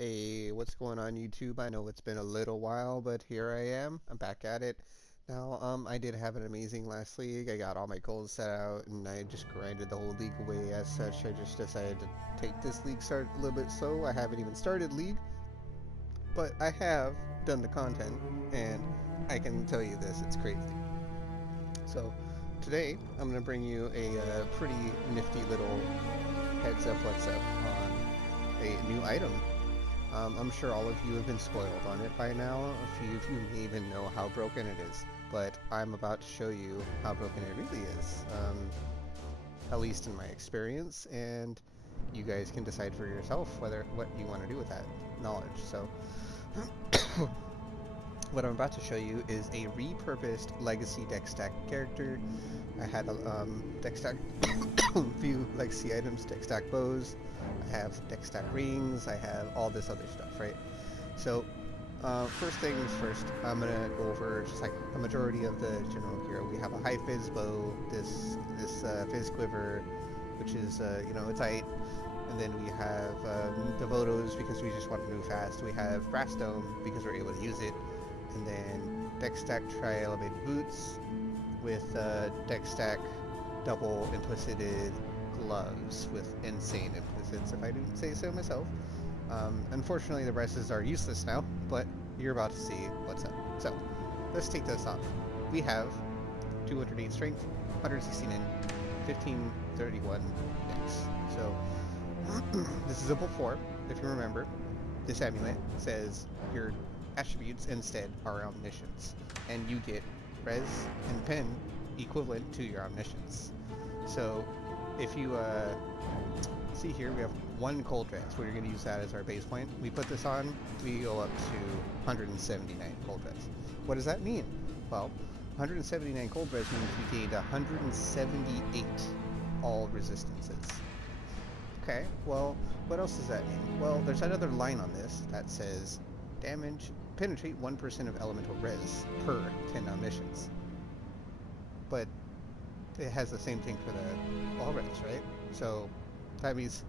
Hey, what's going on YouTube? I know it's been a little while, but here I am. I'm back at it. Now, I did have an amazing last league. I got all my goals set out, and I just grinded the whole league away as such. I just decided to take this league start a little bit slow. I haven't even started league, but I have done the content, and I can tell you this, it's crazy. So, today, I'm going to bring you a pretty nifty little heads up, what's up on a new item. I'm sure all of you have been spoiled on it by now. A few of you may even know how broken it is, but I'm about to show you how broken it really is, at least in my experience, and you guys can decide for yourself what you want to do with that knowledge. So, what I'm about to show you is a repurposed legacy deck stack character. I had a deck stack few legacy items, deck stack bows, I have deck stack rings, I have all this other stuff, right? So, first things first, I'm gonna go over just like a majority of the general gear. We have a high fizz bow, this fizz quiver, which is it's tight, and then we have Devotos because we just want to move fast. We have Brass Dome because we're able to use it, and then deck stack tri-elevated boots with deck stack double implicit gloves with insane implicits, if I do say so myself. Unfortunately, the rest are useless now, but you're about to see what's up. So, let's take this off. We have 208 strength, 116 in, 1531 dex. So, this is a level 4, if you remember. This amulet says your attributes instead are omniscience, and you get res and pen equivalent to your omniscience. So, if you see here, we have 1 cold res. We're going to use that as our base point. We put this on, we go up to 179 cold res. What does that mean? Well, 179 cold res means we gained 178 all resistances. Okay, well, what else does that mean? Well, there's another line on this that says damage, penetrate 1% of elemental res per 10 omniscience. But it has the same thing for the all res, right? So that means,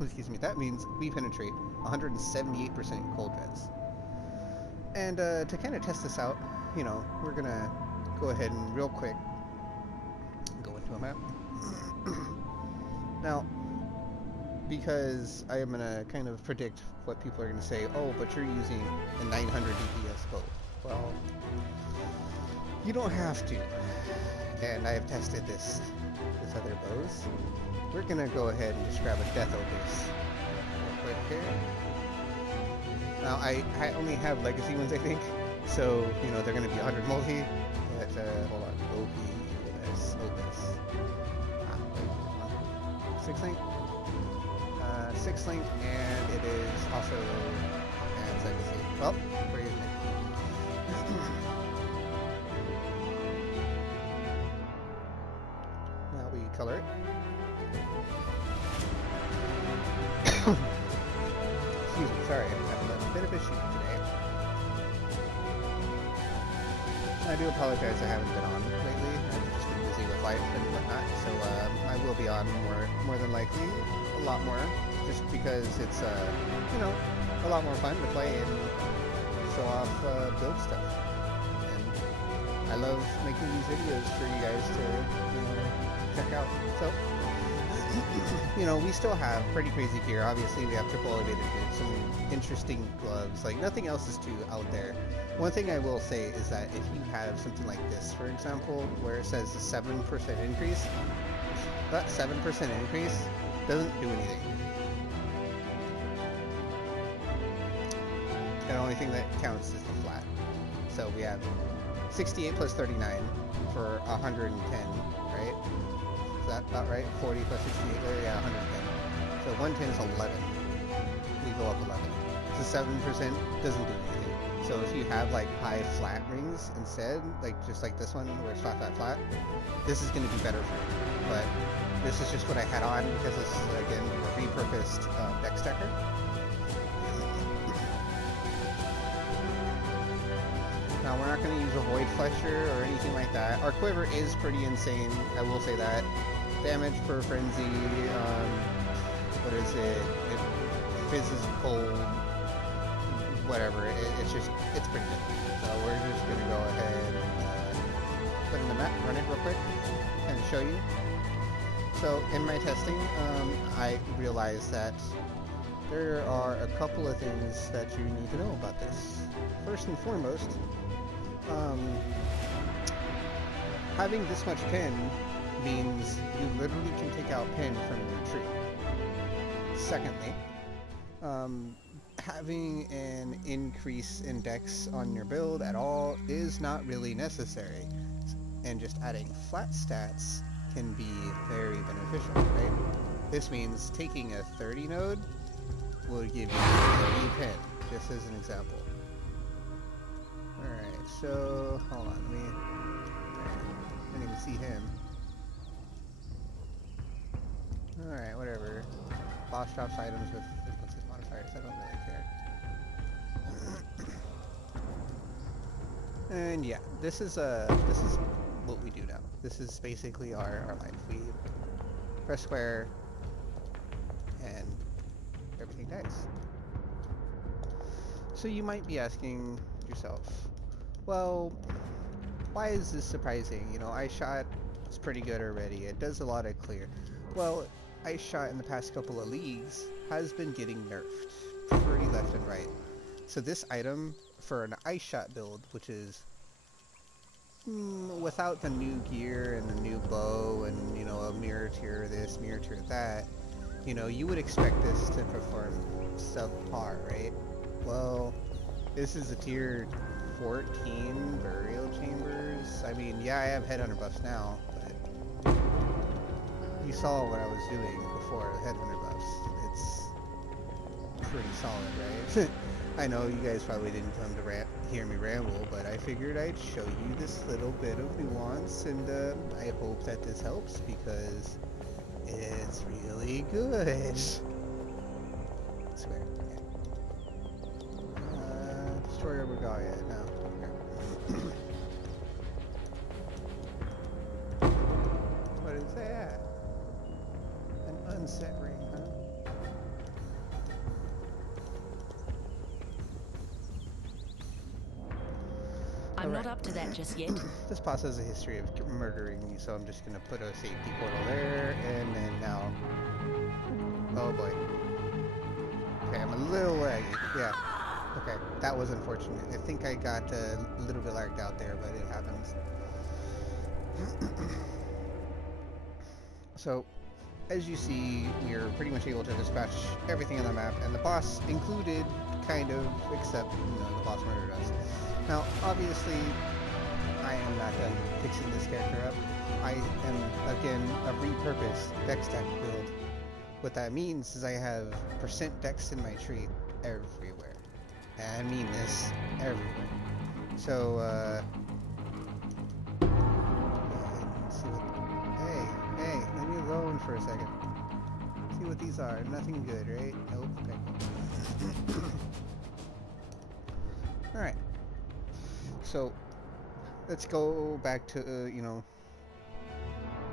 excuse me, that means we penetrate 178% cold res. And to kind of test this out, we're gonna go ahead and real quick go into a map. Now, because I am gonna kind of predict what people are gonna say, oh, but you're using a 900 DPS bow. Well, you don't have to. And I have tested this with other bows. We're gonna go ahead and just grab a Death Opus real quick here. Now I only have legacy ones, I think, so they're gonna be 100 multi. But hold on, Opus. 6 link, 6 link, and it is also as legacy. Well, where is it? Now we color it. Excuse me, sorry, I'm having a bit of a shoot today. I do apologize I haven't been on lately. I've just been busy with life and whatnot, so I will be on more than likely, a lot more, just because it's a lot more fun to play and show off build stuff. And I love making these videos for you guys to check out. So, we still have pretty crazy gear. Obviously, we have triple elevated boots, some interesting gloves. Like, nothing else is too out there. One thing I will say is that if you have something like this, for example, where it says a 7% increase, that 7% increase doesn't do anything. The only thing that counts is the flat. So we have 68 plus 39 for 110, right? Is that about right? 40 plus 68, yeah, 110. So 110 is 11. We go up 11. So 7% doesn't do anything. So if you have like high flat rings instead, like just like this one where it's flat, flat, flat, this is going to be better for you. But this is just what I had on because this is again a repurposed deck stacker. Now we're not going to use a Void Flesher or anything like that. Our quiver is pretty insane, I will say that. Damage per frenzy, what is it? It fizzes cold, whatever. It's pretty good. So we're just gonna go ahead and put in the map, run it real quick, and show you. So in my testing, I realized that there are a couple of things that you need to know about this. First and foremost, having this much pin means you literally can take out pin from your tree. Secondly, having an increase in dex on your build at all is not really necessary, and just adding flat stats can be very beneficial, right? This means taking a 30 node will give you 30 pin, just as an example. Alright, so hold on, I didn't even see him. Alright, whatever. Boss drops items with implicit modifiers, I don't really care. And yeah, this is what we do now. This is basically our life. We press square and everything dies. So you might be asking yourself, well, why is this surprising? You know, Ice Shot is pretty good already. It does a lot of clear. Well, Ice Shot in the past couple of leagues has been getting nerfed pretty left and right. So this item for an Ice Shot build, which is without the new gear and the new bow and, you know, a mirror tier this, mirror tier that, you know, you would expect this to perform subpar, right? Well, this is a tier 14 burial chambers. I mean, yeah, I have headhunter buffs now, but you saw what I was doing before the headhunter buffs. It's pretty solid, right? I know you guys probably didn't come to hear me ramble, but I figured I'd show you this little bit of nuance, and I hope that this helps, because it's really good. Swear. Destroyer Regalia, no. What is that? An unset ring, huh? I'm not up to that just yet. This boss has a history of murdering me, so I'm just gonna put a safety portal there, and then now... Oh boy. Okay, I'm a little laggy. Yeah. Okay, that was unfortunate. I think I got a little bit lagged out there, but it happens. So, as you see, we're pretty much able to dispatch everything on the map, and the boss included, kind of, except, you know, the boss murdered us. Now, obviously, I am not done fixing this character up. I am, again, a repurposed dex stack build. What that means is I have % dex in my tree everywhere. And I mean this, everywhere. So, let's see what... Hey, leave me alone for a second. See what these are. Nothing good, right? Nope. Okay. Alright. So, let's go back to, you know,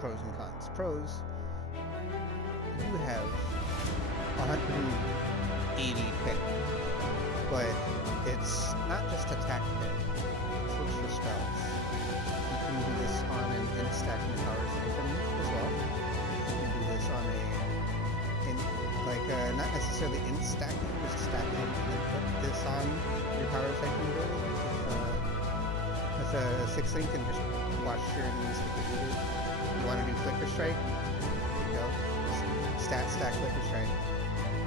pros and cons. Pros, you have 180 pin, but it's not just attack pin, switch your spells. You can do this on an in-stacking power siphon as well. You can do this on not necessarily in-stacking, just stacking and put this on your power siphon build. With a 6-link and just watch your enemies get defeated. You want to do Flicker Strike? There you go. Stack Flicker Strike.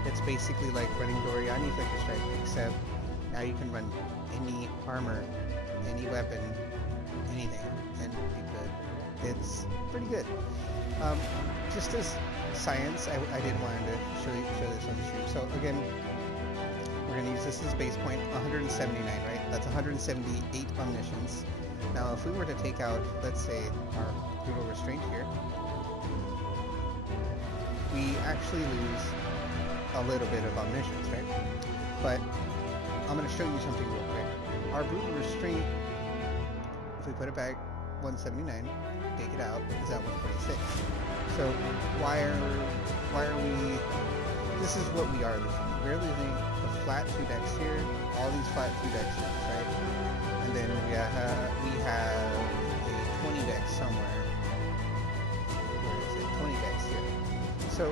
It's basically like running Doriani Flicker Strike, except now you can run any armor, any weapon, anything, and be good. It's pretty good. Just as science, I did want to show this on the stream. So again, we're going to use this as base point, 179, right? That's 178 Omniscience. Now, if we were to take out, let's say, our brutal restraint here, we actually lose a little bit of Omniscience, right? But I'm going to show you something real quick. Our brutal restraint, if we put it back 179, take it out, is at 126. So why are we this is what we are losing. We're losing the flat 2 decks here, all these flat 2 decks, right? And then we have a 20 deck somewhere. Where is it? 20 decks here. So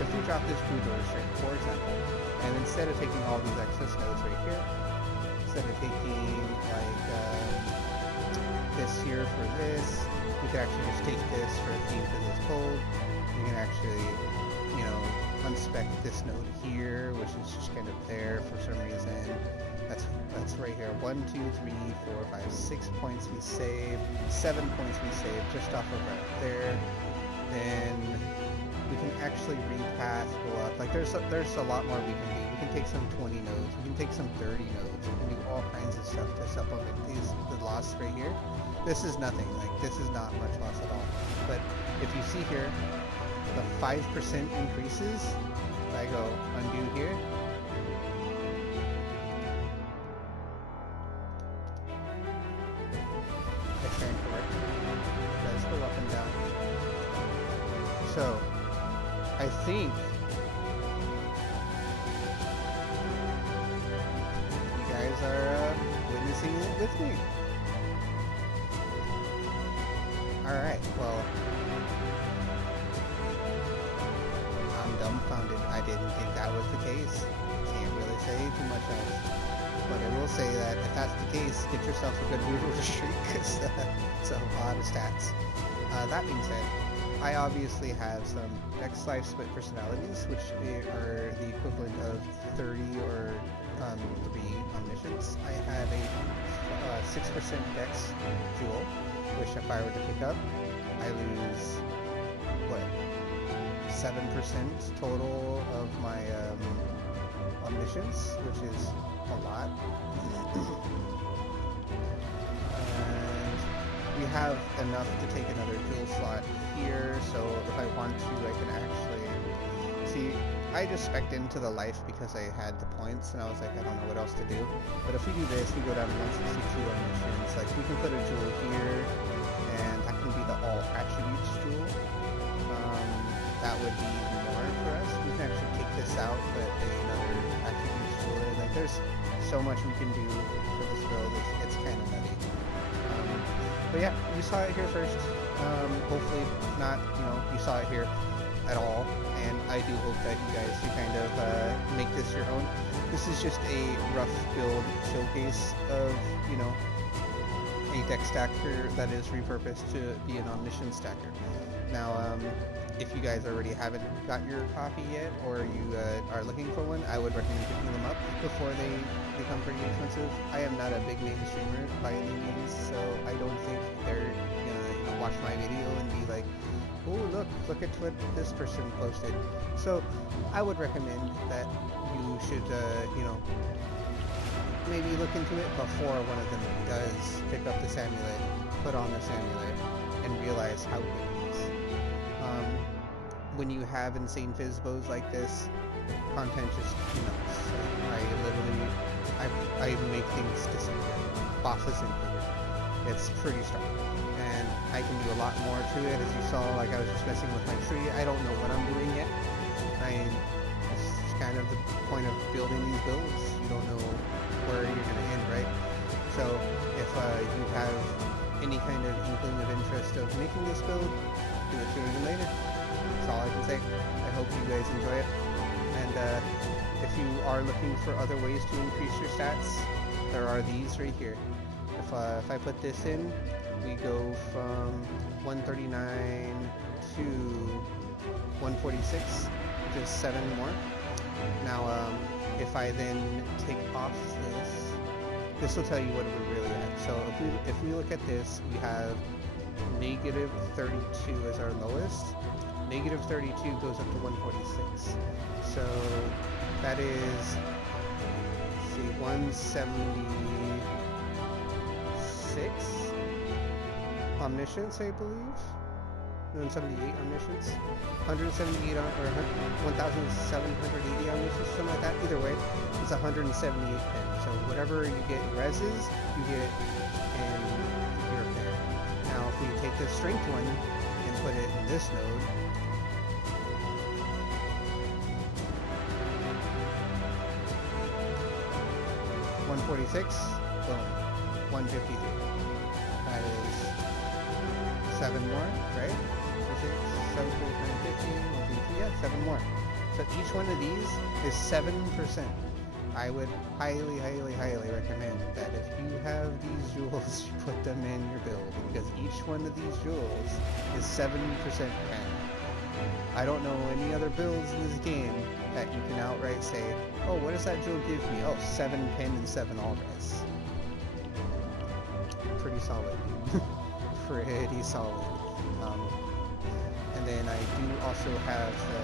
if we drop this blue door string, for example, and instead of taking all these excess nodes right here, instead of taking like this here for this, we could actually just take this for a theme for this cold. We can actually, you know, unspec this node here, which is just kind of there for some reason. That's right here. 1, 2, 3, 4, 5, 6 points we save. 7 points we save just off of right there. Then we can actually repath, go up. Like there's a lot more we can do. We can take some 20 nodes. We can take some 30 nodes. We can do all kinds of stuff to supplement the loss right here. This is nothing. Like this is not much loss at all. But if you see here, the 5% increases. If I go undo here. That's incorrect. It does go up and down. So I think you guys are witnessing it with me. Alright, well, I'm dumbfounded. I didn't think that was the case. Can't really say too much else. But I will say that if that's the case, get yourself a good Rooter streak, because it's a lot of stats. That being said, I obviously have some Dex Life Split personalities, which are the equivalent of 30 or 3 Omniscience. I have a 6% Dex Jewel, which if I were to pick up, I lose, what, 7% total of my Omniscience, which is a lot. And we have enough to take another jewel slot here, so if I want to, I can actually see. I just spec'd into the life because I had the points, and I was like, I don't know what else to do. But if we do this, we go down to 162 Omniscience. Like we can put a jewel here, and that can be the all attributes jewel. That would be more for us. We can actually take this out, but another attributes jewel. Like there's so much we can do for this build. It's kind of nutty. But yeah, you saw it here first. Hopefully not, you know, you saw it here at all. And I do hope that you guys can kind of make this your own. This is just a rough build showcase of, you know, a deck stacker that is repurposed to be an Omniscience stacker. Now, if you guys already haven't got your copy yet, or you are looking for one, I would recommend picking them up before they become pretty expensive. I am not a big name streamer by any means, so I don't think they're gonna, you know, watch my video and be like, oh look at what this person posted. So I would recommend that you should, you know, maybe look into it before one of them does pick up this amulet, put on this amulet, and realize how good it is. When you have insane fizz bows like this, content just nuts. I make things disappear, bosses included. It's pretty strong, and I can do a lot more to it. As you saw, like I was just messing with my tree. I don't know what I'm doing yet. I mean, this is kind of the point of building these builds. You don't know where you're going to end, right? So if you have any kind of inkling of interest of making this build, do it sooner than later. That's all I can say. I hope you guys enjoy it. And if you are looking for other ways to increase your stats, there are these right here. If I put this in, we go from 139 to 146, which is 7 more. Now, if I then take off this will tell you what we're really at. So if we look at this, we have negative 32 as our lowest. Negative 32 goes up to 146. So that is, let's see, 176 Omniscience, I believe. 178 Omniscience. 178 or 1,780 Omniscience, something like that. Either way, it's 178 pin. So whatever you get in reses, you get in your pin. Now if we take the strength one and put it in this node, 146, boom, 153. That is 7 more, right? 6, 7, 15, 1, 2, 3, yeah, 7 more. So each one of these is 7%. I would highly, highly, highly recommend that if you have these jewels, you put them in your build, because each one of these jewels is 7% pen. I don't know any other builds in this game that you can outright say, oh, what does that jewel give me? Oh, 7 pen and 7 all res. Pretty solid. Pretty solid. And then I do also have the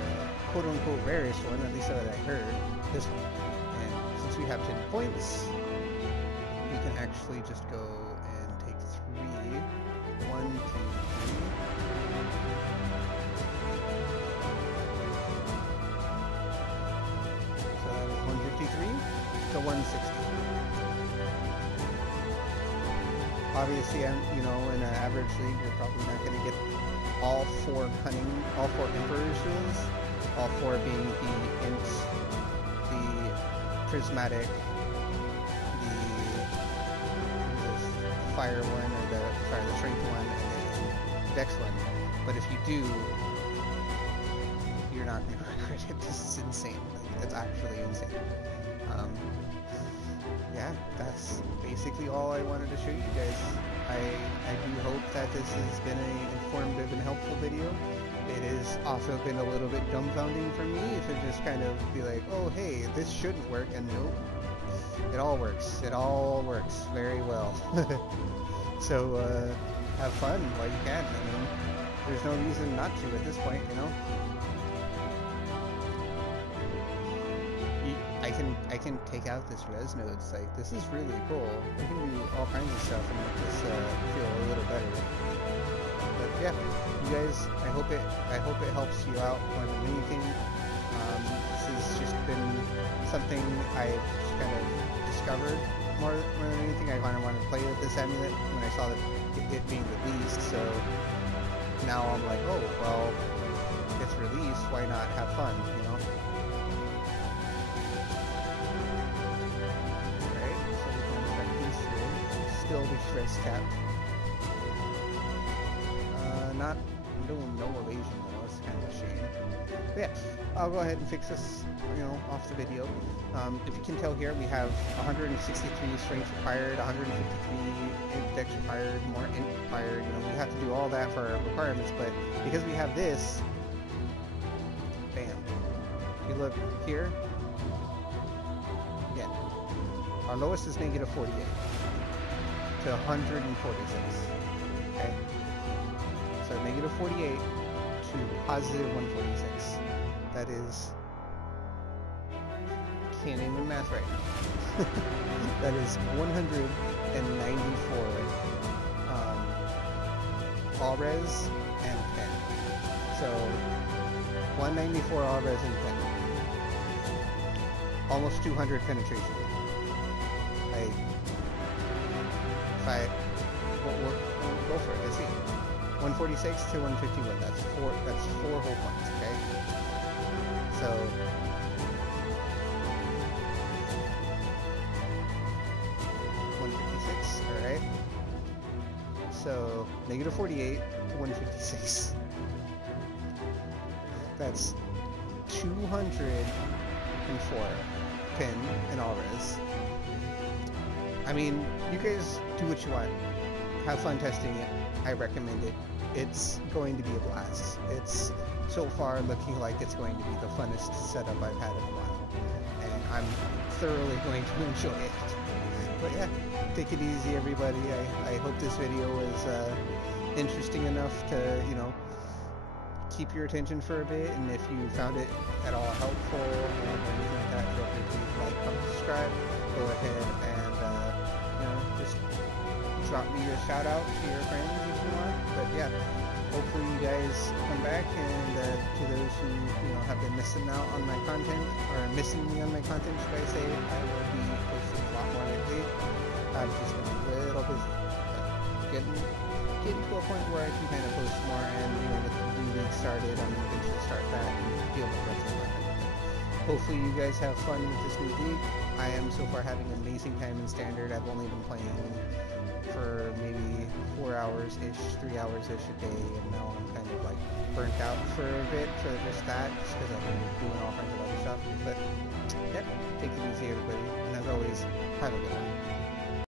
quote-unquote rarest one, at least that I heard, this one. And since we have 10 points, we can actually just go and take 3. 1, 2, 3. So that is 153 to 160. Obviously, you know, in an average league, you're probably not going to get all 4 Emperor's jewels, all 4 being the Int, the Prismatic, the Fire one, or the Strength one, and then Dex one. But if you do, you're not going to regret it. This is insane. Like, it's actually insane. Yeah, that's basically all I wanted to show you guys. I do hope that this has been an informative and helpful video. It has also been a little bit dumbfounding for me to just kind of be like, oh hey, this shouldn't work, and nope. It all works. It all works very well. So have fun while you can. I mean, there's no reason not to at this point, you know? I can take out this res nodes. Like, this is really cool. I can do all kinds of stuff and make this feel a little better. But yeah, you guys, I hope it helps you out more than anything. This has just been something I've just kind of discovered more than anything. I kind of wanted to play with this amulet when I saw that it being released. So now I'm like, oh well, it's released. Why not have fun? You know. Still be stress tapped. Not doing no evasion though, it's kind of a shame. But yeah, I'll go ahead and fix this, you know, off the video. If you can tell here, we have 163 strength required, 153 dex required, more int required. You know, we have to do all that for our requirements, but because we have this, bam. If you look here, yeah, our lowest is negative 48. To 146. Okay? So negative 48 to positive 146. That is... can't even math right now. That is 194 all res and pen. So 194 all res and pen. Almost 200 penetration. We'll go for it. Let's see. 146 to 151. That's four whole points. Okay. So 156. All right. So negative 48 to 156. That's 204 pin in all res. I mean, you guys do what you want. Have fun testing it. I recommend it. It's going to be a blast. It's so far looking like it's going to be the funnest setup I've had in a while. And I'm thoroughly going to enjoy it. But yeah, take it easy everybody. I hope this video was interesting enough to, you know, keep your attention for a bit. And if you found it at all helpful and anything like that, feel free to like, comment, subscribe. Go ahead and just drop me a shout out to your friends if you want. But yeah, hopefully you guys come back, and to those who, you know, have been missing out on my content, or missing me on my content, should I say, I will be posting a lot more lately. I've just been a little busy, but getting to a point where I can kind of post more, and you know, with the new league started, I'm going to eventually start that and be able to run some content. But hopefully you guys have fun with this new league. I am so far having an amazing time in Standard. I've only been playing for maybe 4 hours-ish, 3 hours-ish a day, and now I'm kind of like burnt out for a bit for just that, just because I've been doing all kinds of other stuff. But, yep, take it easy everybody, and as always, have a good one.